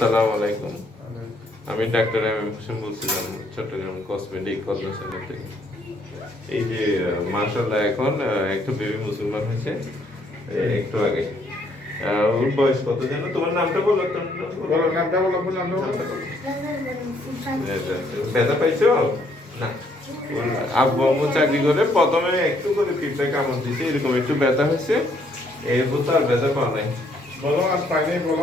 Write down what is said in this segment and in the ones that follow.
আসসালামু আলাইকুম। আমি ডাক্তার এম এম হোসেন বলছিলাম চট্টগ্রাম কসমেটিক কর্নার সেন্টার থেকে। এই যে মাশাআল্লাহ এখন একটা বেবি মুসলমান হয়েছে একটু আগে। ওর বয়স কত জানো? তোমার নামটা বলো। নামটা বলো। ব্যথা পাইছো না? ওর আব্বু আম্মু চাকরি করে প্রথমে একটু করে পিঠে কামড় দিছে, এরকম একটু ব্যথা হয়েছে, এরপর তো আর ব্যথা পাওয়া নাই।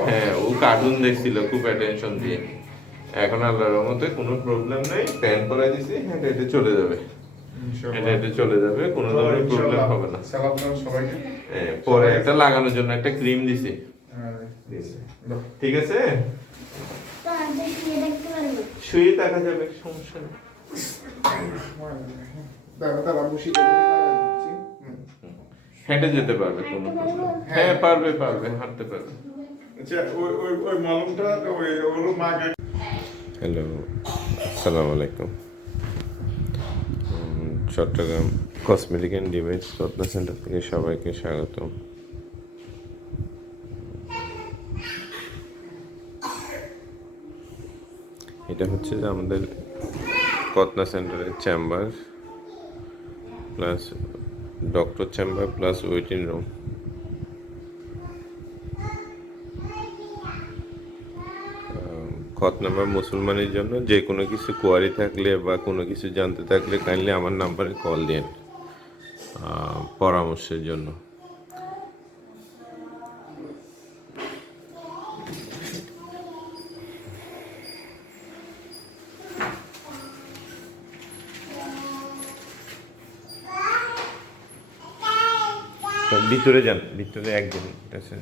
হ্যাঁ, ও কার্টুন দেখছিল খুব অ্যাটেনশন দিয়ে। এখন আল্লাহর রহমতে কোনো প্রবলেম নেই, প্যান করাই দিছি, হেঁটে হেঁটে চলে যাবে। হেঁটে হেঁটে চলে যাবে, কোনো ধরনের প্রবলেম হবে না। পরে একটা লাগানোর জন্য একটা ক্রিম দিছি। ঠিক আছে, শুয়ে দেখা যাবে, সমস্যা নেই। হেঁটে যেতে পারবে, কোনো প্রবলেম। হ্যাঁ পারবে, হাঁটতে পারবে। আচ্ছা, ওই মলমটা ওর মাকে। হ্যালো, আসসালামু আলাইকুম। Chattogram cosmetic and device corner center থেকে সবাইকে স্বাগতম। এটা হচ্ছে যে আমাদের কর্নার সেন্টারের chamber plus doctor chamber plus waiting room. খতনা বা মুসলমানের জন্য যে কোনো কিছু কোয়ারি থাকলে বা কোনো কিছু জানতে থাকলে কাইন্ডলি আমার নাম্বারে কল দিন পরামর্শের জন্য। ভিতরে যান, ভিতরে একজন আছেন।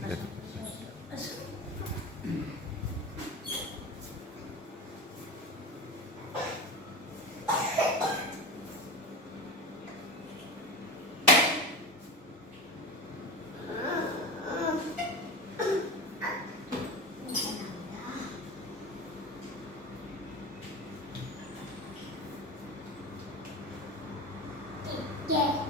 Yeah.